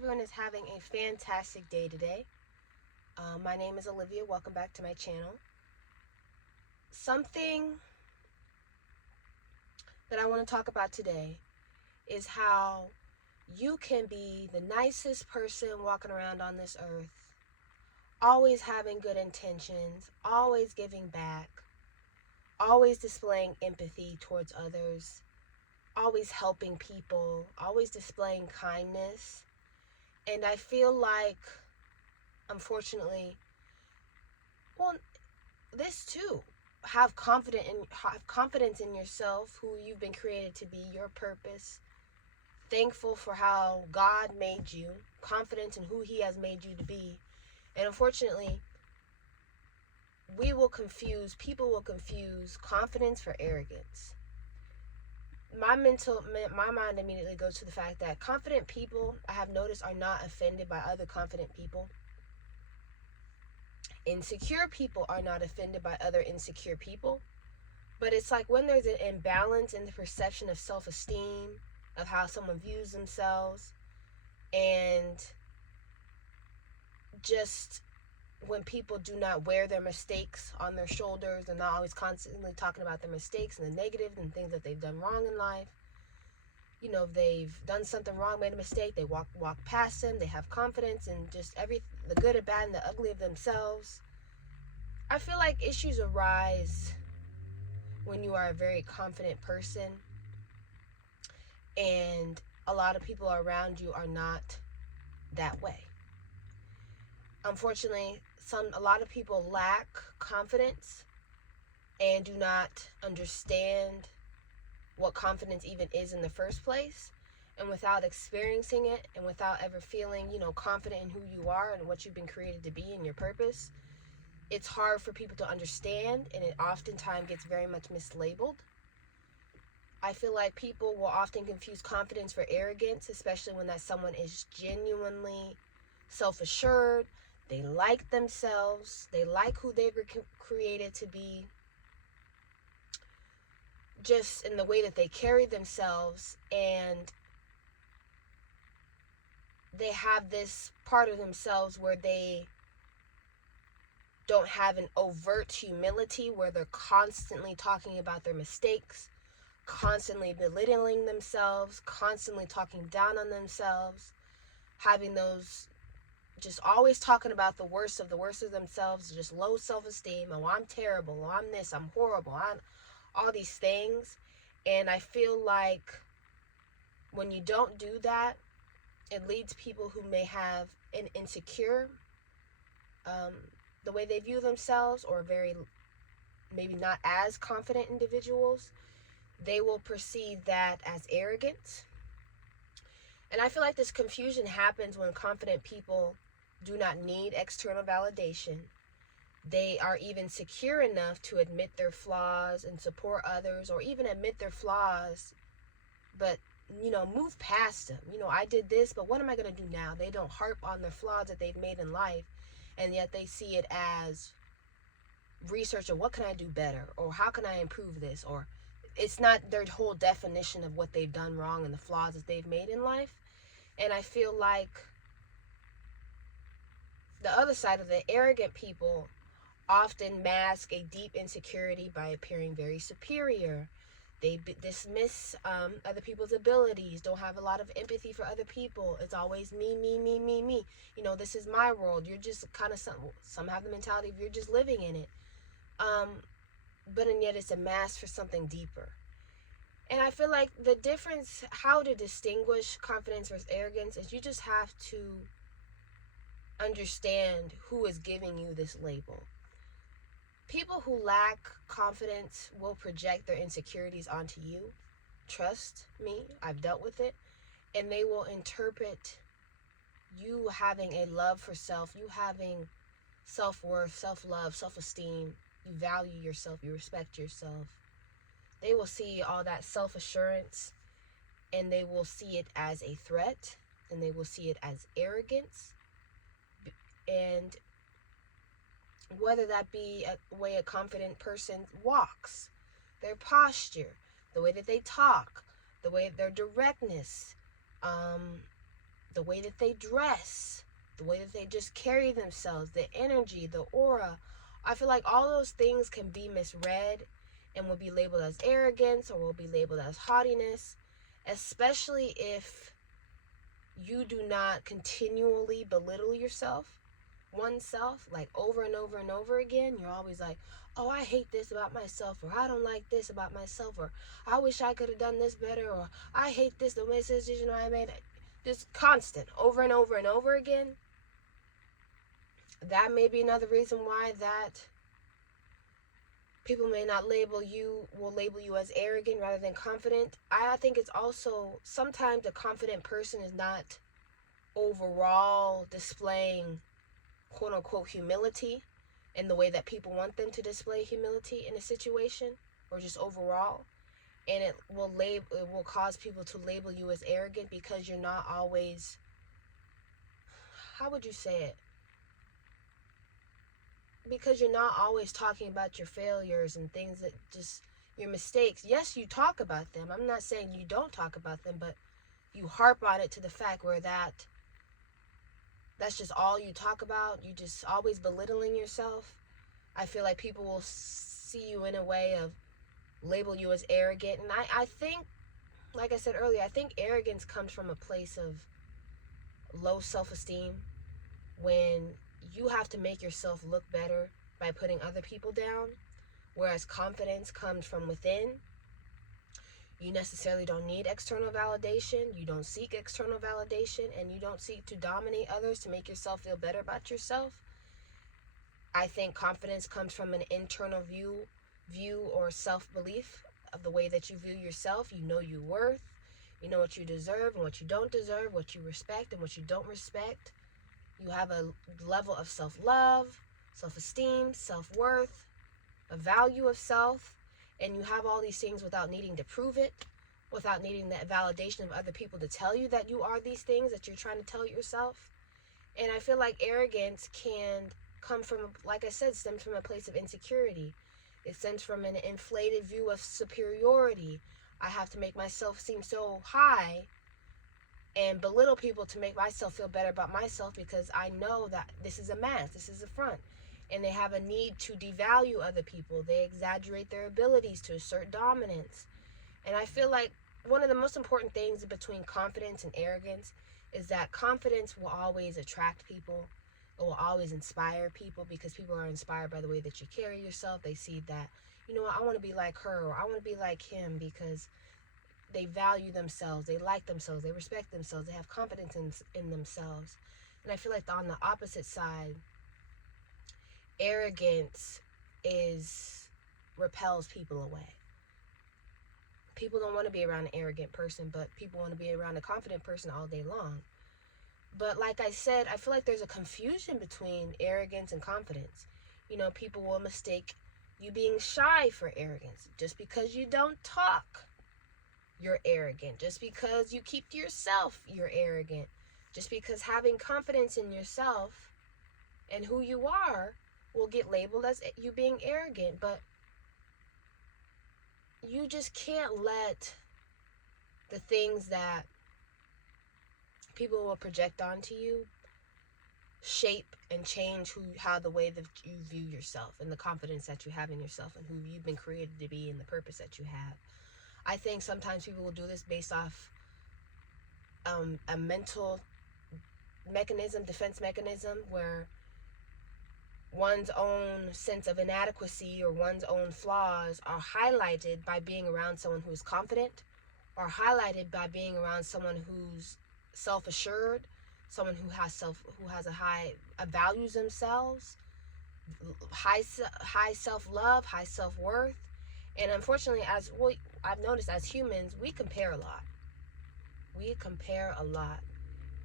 everyone is having a fantastic day today. My name is Olivia. Welcome back to my channel. Something that I want to talk about today is how you can be the nicest person walking around on this earth, always having good intentions, always giving back, always displaying empathy towards others, always helping people, always displaying kindness. And I feel like, unfortunately, well, this too, have confidence in yourself, who you've been created to be, your purpose, thankful for how God made you, confident in who He has made you to be. And unfortunately, people will confuse confidence for arrogance. My mind immediately goes to the fact that confident people, I have noticed, are not offended by other confident people. Insecure people are not offended by other insecure people. But it's like when there's an imbalance in the perception of self-esteem, of how someone views themselves, and just when people do not wear their mistakes on their shoulders, they're not always constantly talking about their mistakes and the negative and things that they've done wrong in life. You know, if they've done something wrong, made a mistake, they walk past them. They have confidence in just the good, the bad, and the ugly of themselves. I feel like issues arise when you are a very confident person and a lot of people around you are not that way. Unfortunately, a lot of people lack confidence and do not understand what confidence even is in the first place. And without experiencing it and without ever feeling, confident in who you are and what you've been created to be and your purpose, it's hard for people to understand, and it oftentimes gets very much mislabeled. I feel like people will often confuse confidence for arrogance, especially when that someone is genuinely self-assured. They like themselves. They like who they were created to be. Just in the way that they carry themselves, and they have this part of themselves where they don't have an overt humility, where they're constantly talking about their mistakes, constantly belittling themselves, constantly talking down on themselves, having those, just always talking about the worst of themselves, just low self-esteem. Oh, I'm terrible. Oh, I'm this. I'm horrible. All these things. And I feel like when you don't do that, it leads people who may have an insecure, the way they view themselves, or very maybe not as confident individuals, they will perceive that as arrogance. And I feel like this confusion happens when confident people do not need external validation. They are even secure enough to admit their flaws and support others, or even admit their flaws, but, move past them. I did this, but what am I going to do now? They don't harp on the flaws that they've made in life, and yet they see it as research of what can I do better, or how can I improve this, or it's not their whole definition of what they've done wrong and the flaws that they've made in life. And I feel like the other side of the arrogant people often mask a deep insecurity by appearing very superior. They dismiss other people's abilities, don't have a lot of empathy for other people. It's always me, me, me, me, me. This is my world. You're just kind of some have the mentality of you're just living in it. But and yet it's a mask for something deeper. And I feel like the difference, how to distinguish confidence versus arrogance, is you just have to understand who is giving you this label. People who lack confidence will project their insecurities onto you. Trust me, I've dealt with it. And they will interpret you having a love for self, you having self-worth, self-love, self-esteem. You value yourself, you respect yourself. They will see all that self-assurance, and they will see it as a threat, and they will see it as arrogance. And whether that be a way a confident person walks, their posture, the way that they talk, the way their directness, the way that they dress, the way that they just carry themselves, the energy, the aura. I feel like all those things can be misread and will be labeled as arrogance or will be labeled as haughtiness, especially if you do not continually belittle oneself, like over and over and over again. You're always like, oh, I hate this about myself, or I don't like this about myself, or I wish I could have done this better, or I hate this, the decision I made. Just constant, over and over and over again. That may be another reason why that people may not will label you as arrogant rather than confident. I think it's also sometimes a confident person is not overall displaying quote unquote humility in the way that people want them to display humility in a situation, or just overall. And it will cause people to label you as arrogant because you're not always, how would you say it? Because you're not always talking about your failures and things that just, your mistakes. Yes, you talk about them. I'm not saying you don't talk about them, but you harp on it to the fact where that's just all you talk about. You just always belittling yourself. I feel like people will see you in a way of label you as arrogant. And I think, like I said earlier, I think arrogance comes from a place of low self-esteem, when you have to make yourself look better by putting other people down, whereas confidence comes from within. You necessarily don't need external validation. You don't seek external validation, and you don't seek to dominate others to make yourself feel better about yourself. I think confidence comes from an internal view or self-belief of the way that you view yourself. You know your worth. You know what you deserve and what you don't deserve, what you respect and what you don't respect. You have a level of self-love, self-esteem, self-worth, a value of self, and you have all these things without needing to prove it, without needing that validation of other people to tell you that you are these things that you're trying to tell yourself. And I feel like arrogance can come from, like I said, stems from a place of insecurity. It stems from an inflated view of superiority. I have to make myself seem so high and belittle people to make myself feel better about myself, because I know that this is a mask, this is a front. And they have a need to devalue other people. They exaggerate their abilities to assert dominance. And I feel like one of the most important things between confidence and arrogance is that confidence will always attract people. It will always inspire people, because people are inspired by the way that you carry yourself. They see that, you know what, I want to be like her, or I want to be like him, because they value themselves, they like themselves, they respect themselves, they have confidence in themselves. And I feel like on the opposite side, arrogance repels people away. People don't want to be around an arrogant person, but people want to be around a confident person all day long. But like I said, I feel like there's a confusion between arrogance and confidence. You know, people will mistake you being shy for arrogance. Just because you don't talk, you're arrogant. Just because you keep to yourself, you're arrogant. Just because having confidence in yourself and who you are will get labeled as you being arrogant. But you just can't let the things that people will project onto you shape and change how the way that you view yourself and the confidence that you have in yourself and who you've been created to be and the purpose that you have. I think sometimes people will do this based off a mental defense mechanism, where one's own sense of inadequacy or one's own flaws are highlighted by being around someone who's confident, or highlighted by being around someone who's self-assured, someone who values themselves, high self-love, high self-worth. And unfortunately, I've noticed as humans, we compare a lot.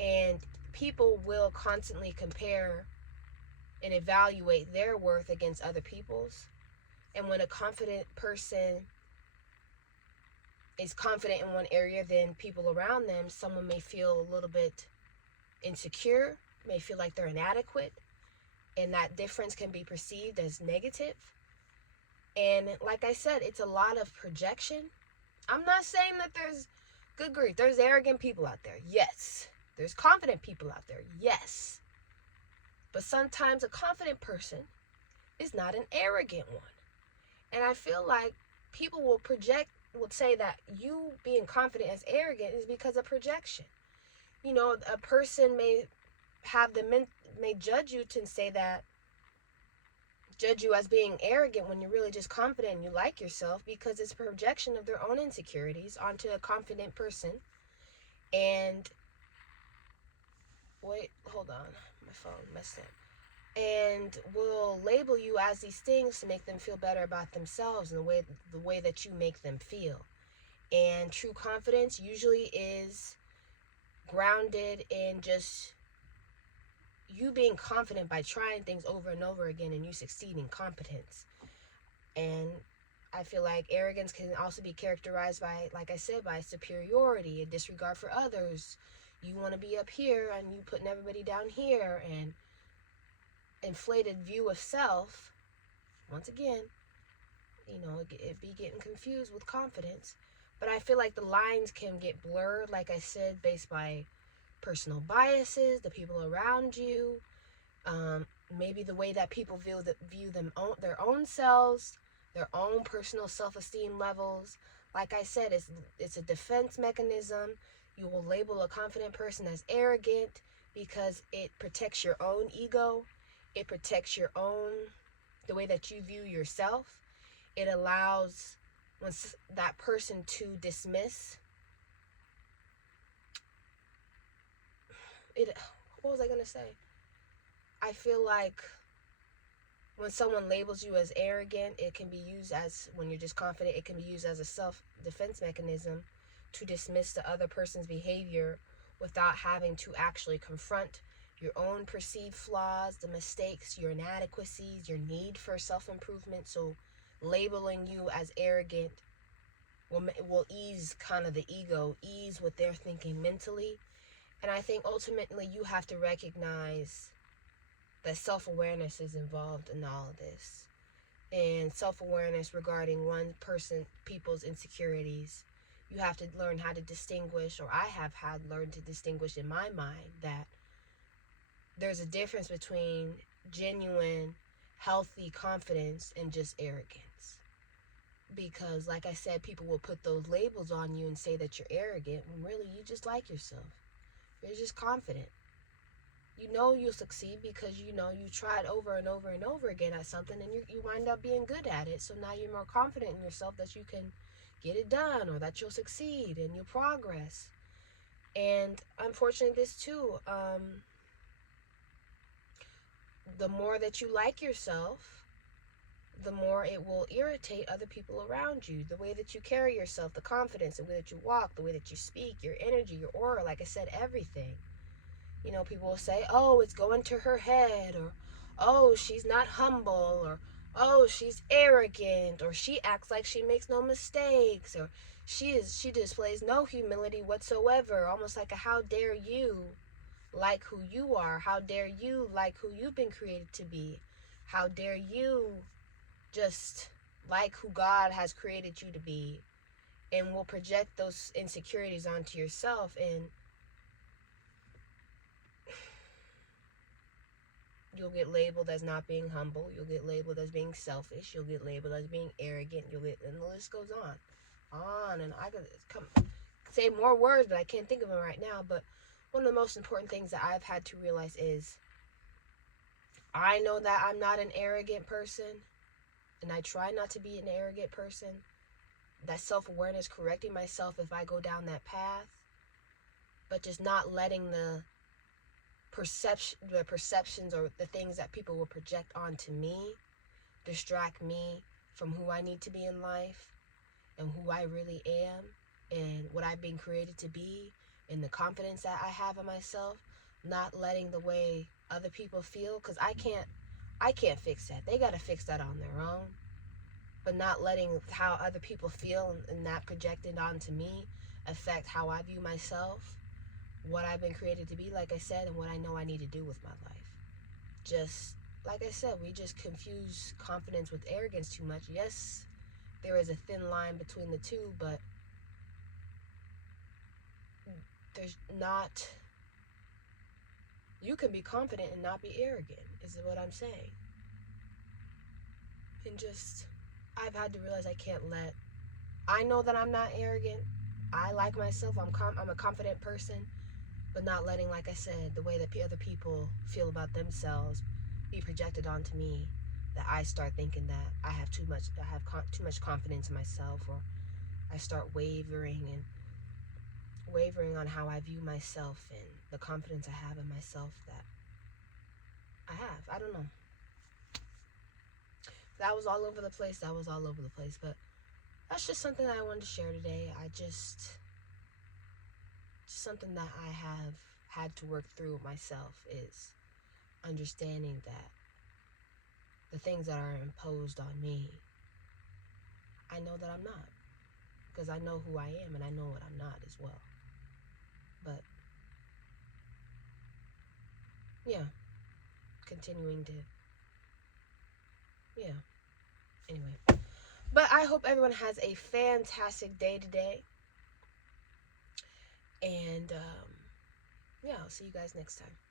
And people will constantly compare and evaluate their worth against other people's. And when a confident person is confident in one area, then people around them, someone may feel a little bit insecure, may feel like they're inadequate, and that difference can be perceived as negative. And like I said, it's a lot of projection. I'm not saying that there's good grief, there's arrogant people out there. Yes, There's confident people out there, yes. But sometimes a confident person is not an arrogant one. And I feel like people would say that you being confident as arrogant is because of projection. A person may may judge you to say that, judge you as being arrogant when you're really just confident and you like yourself, because it's a projection of their own insecurities onto a confident person. And wait, hold on, my phone messed up. And will label you as these things to make them feel better about themselves and the way that you make them feel. And true confidence usually is grounded in just you being confident by trying things over and over again, and you succeed in competence. And I feel like arrogance can also be characterized by, like I said, by superiority, a disregard for others. You want to be up here and you putting everybody down here, and inflated view of self. Once again, it be getting confused with confidence. But I feel like the lines can get blurred, like I said, based by personal biases, the people around you, maybe the way that people view their own selves, their own personal self-esteem levels. Like I said, it's a defense mechanism. You will label a confident person as arrogant because it protects your own ego. It protects the way that you view yourself. It allows that person to dismiss it. What was I going to say? I feel like when someone labels you as arrogant, it can be used as, when you're just confident, it can be used as a self-defense mechanism to dismiss the other person's behavior without having to actually confront your own perceived flaws, the mistakes, your inadequacies, your need for self-improvement. So labeling you as arrogant will ease kind of the ego, ease what they're thinking mentally. And I think ultimately you have to recognize that self-awareness is involved in all of this. And self-awareness regarding people's insecurities. You have to learn how to distinguish, or I have had learned to distinguish in my mind, that there's a difference between genuine, healthy confidence and just arrogance. Because, like I said, people will put those labels on you and say that you're arrogant when really you just like yourself. You're just confident. You know you'll succeed because you tried over and over and over again at something, and you wind up being good at it. So now you're more confident in yourself that you can get it done, or that you'll succeed and you'll progress. And unfortunately, this too, the more that you like yourself, the more it will irritate other people around you. The way that you carry yourself, the confidence, the way that you walk, the way that you speak, your energy, your aura, like I said, everything. People will say, oh, it's going to her head, or, oh, she's not humble, or, oh, she's arrogant, or she acts like she makes no mistakes, or she displays no humility whatsoever, almost like a how dare you like who you are, how dare you like who you've been created to be, how dare you just like who God has created you to be, and will project those insecurities onto yourself. And you'll get labeled as not being humble. You'll get labeled as being selfish. You'll get labeled as being arrogant. And the list goes on. And I could say more words, but I can't think of them right now. But one of the most important things that I've had to realize is I know that I'm not an arrogant person, and I try not to be an arrogant person. That self-awareness, correcting myself if I go down that path, but just not letting the perceptions or the things that people will project onto me distract me from who I need to be in life and who I really am and what I've been created to be, and the confidence that I have in myself. Not letting the way other people feel, because I can't fix that. They got to fix that on their own. But not letting how other people feel and that projected onto me affect how I view myself, what I've been created to be, like I said, and what I know I need to do with my life. Just like I said, we just confuse confidence with arrogance too much. Yes, there is a thin line between the two, but there's not You can be confident and not be arrogant, is what I'm saying. And just, I've had to realize I know that I'm not arrogant. I like myself. I'm a confident person, but not letting, like I said, the way that other people feel about themselves be projected onto me. That I start thinking that I have too much confidence in myself, or I start wavering on how I view myself and the confidence I have in myself that I have. I don't know. That was all over the place. But that's just something that I wanted to share today. Just something that I have had to work through myself is understanding that the things that are imposed on me, I know that I'm not. Because I know who I am and I know what I'm not as well. But, yeah, continuing to, yeah, anyway. But I hope everyone has a fantastic day today. And, yeah, I'll see you guys next time.